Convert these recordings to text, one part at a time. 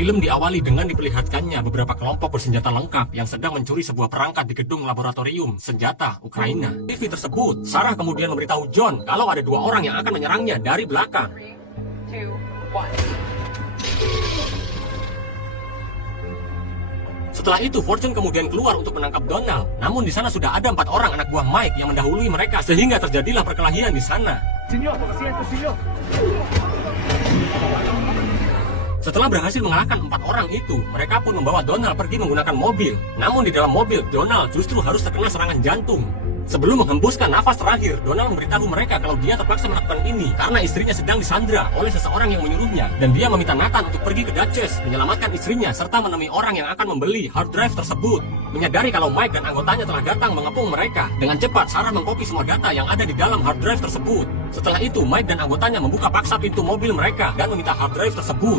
Film diawali dengan diperlihatkannya beberapa kelompok bersenjata lengkap yang sedang mencuri sebuah perangkat di gedung laboratorium senjata Ukraina. Di TV tersebut, Sarah kemudian memberitahu John kalau ada dua orang yang akan menyerangnya dari belakang. 3, 2, 1. Setelah itu, Fortune kemudian keluar untuk menangkap Donald. Namun di sana sudah ada 4 orang anak buah Mike yang mendahului mereka sehingga terjadilah perkelahian di sana. Setelah berhasil mengalahkan 4 orang itu, mereka pun membawa Donald pergi menggunakan mobil. Namun di dalam mobil, Donald justru harus terkena serangan jantung. Sebelum menghembuskan nafas terakhir, Donald memberitahu mereka kalau dia terpaksa melakukan ini karena istrinya sedang disandra oleh seseorang yang menyuruhnya. Dan dia meminta Nathan untuk pergi ke Dutchess, menyelamatkan istrinya, serta menemui orang yang akan membeli hard drive tersebut. Menyadari kalau Mike dan anggotanya telah datang mengepung mereka, dengan cepat Sarah mengkopi semua data yang ada di dalam hard drive tersebut. Setelah itu, Mike dan anggotanya membuka paksa pintu mobil mereka dan meminta hard drive tersebut.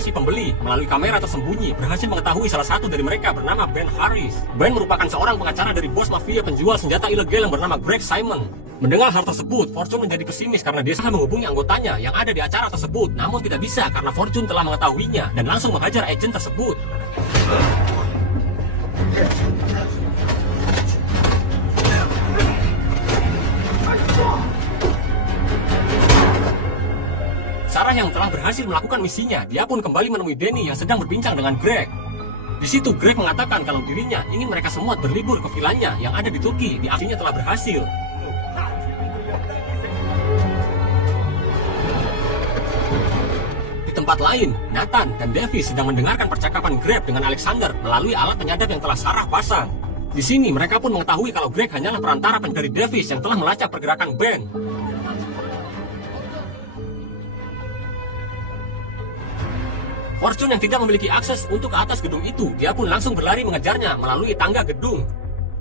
Si pembeli melalui kamera tersembunyi berhasil mengetahui salah satu dari mereka bernama Ben Harris. Ben merupakan seorang pengacara dari bos mafia penjual senjata ilegal yang bernama Greg Simon. Mendengar hal tersebut, Fortune menjadi pesimis karena dia berusaha menghubungi anggotanya yang ada di acara tersebut, namun tidak bisa karena Fortune telah mengetahuinya dan langsung menghajar agen tersebut. Sarah yang telah berhasil melakukan misinya, dia pun kembali menemui Danny yang sedang berbincang dengan Greg. Di situ Greg mengatakan kalau dirinya ingin mereka semua berlibur ke vilanya yang ada di Turki. Aksinya telah berhasil. Di tempat lain, Nathan dan Davis sedang mendengarkan percakapan Greg dengan Alexander melalui alat penyadap yang telah Sarah pasang. Di sini mereka pun mengetahui kalau Greg hanyalah perantara dari Davis yang telah melacak pergerakan Ben. Fortune yang tidak memiliki akses untuk ke atas gedung itu, dia pun langsung berlari mengejarnya melalui tangga gedung.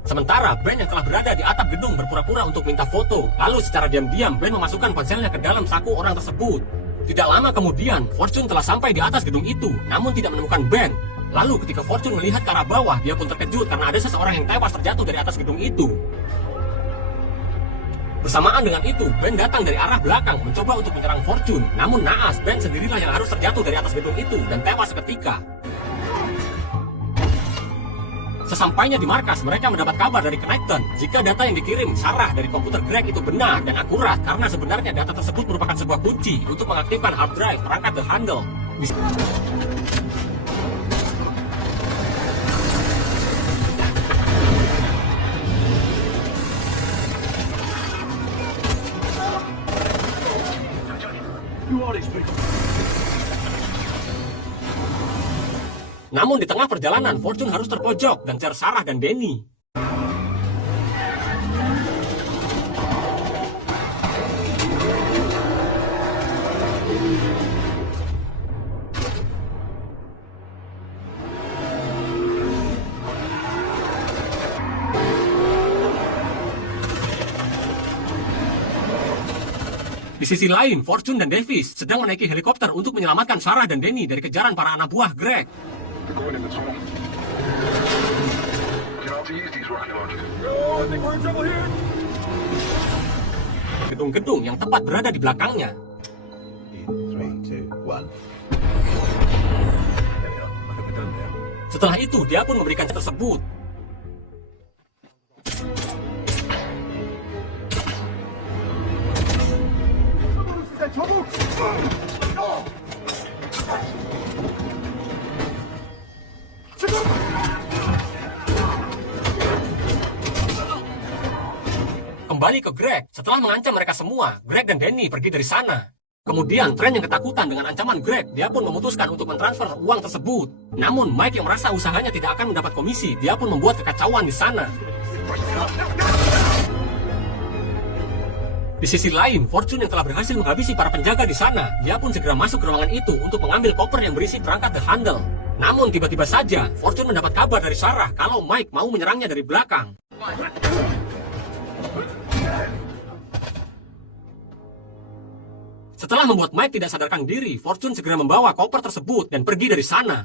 Sementara Ben yang telah berada di atap gedung berpura-pura untuk minta foto. Lalu secara diam-diam Ben memasukkan ponselnya ke dalam saku orang tersebut. Tidak lama kemudian, Fortune telah sampai di atas gedung itu, namun tidak menemukan Ben. Lalu ketika Fortune melihat ke arah bawah, dia pun terkejut karena ada seseorang yang tewas terjatuh dari atas gedung itu. Bersamaan dengan itu, Ben datang dari arah belakang mencoba untuk menyerang Fortune. Namun naas, Ben sendirilah yang harus terjatuh dari atas gedung itu dan tewas seketika. Sesampainya di markas, mereka mendapat kabar dari Knighton jika data yang dikirim Sarah dari komputer Greg itu benar dan akurat, karena sebenarnya data tersebut merupakan sebuah kunci untuk mengaktifkan hard drive perangkat The Handle. Namun di tengah perjalanan, Fortune harus terpojok dan cari Sarah dan Danny. Di sisi lain, Fortune dan Davis sedang menaiki helikopter untuk menyelamatkan Sarah dan Danny dari kejaran para anak buah Greg. Gedung-gedung yang tepat berada di belakangnya. 3, 2, 1. Setelah itu, dia pun memberikan tersebut. Kembali ke Greg, setelah mengancam mereka semua, Greg dan Danny pergi dari sana. Kemudian, Trent yang ketakutan dengan ancaman Greg, dia pun memutuskan untuk mentransfer uang tersebut. Namun, Mike yang merasa usahanya tidak akan mendapat komisi, dia pun membuat kekacauan di sana. Di sisi lain, Fortune yang telah berhasil menghabisi para penjaga di sana, dia pun segera masuk ke ruangan itu untuk mengambil koper yang berisi perangkat The Handle. Namun tiba-tiba saja, Fortune mendapat kabar dari Sarah kalau Mike mau menyerangnya dari belakang. Setelah membuat Mike tidak sadarkan diri, Fortune segera membawa koper tersebut dan pergi dari sana.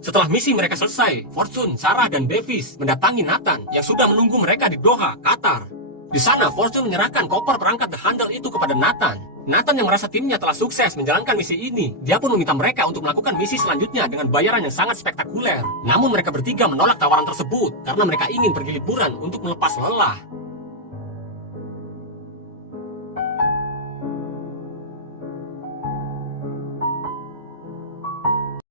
Setelah misi mereka selesai, Fortune, Sarah, dan Davis mendatangi Nathan yang sudah menunggu mereka di Doha, Qatar. Di sana, Fortune menyerahkan koper perangkat The Handle itu kepada Nathan. Nathan yang merasa timnya telah sukses menjalankan misi ini. Dia pun meminta mereka untuk melakukan misi selanjutnya dengan bayaran yang sangat spektakuler. Namun mereka bertiga menolak tawaran tersebut karena mereka ingin pergi liburan untuk melepas lelah.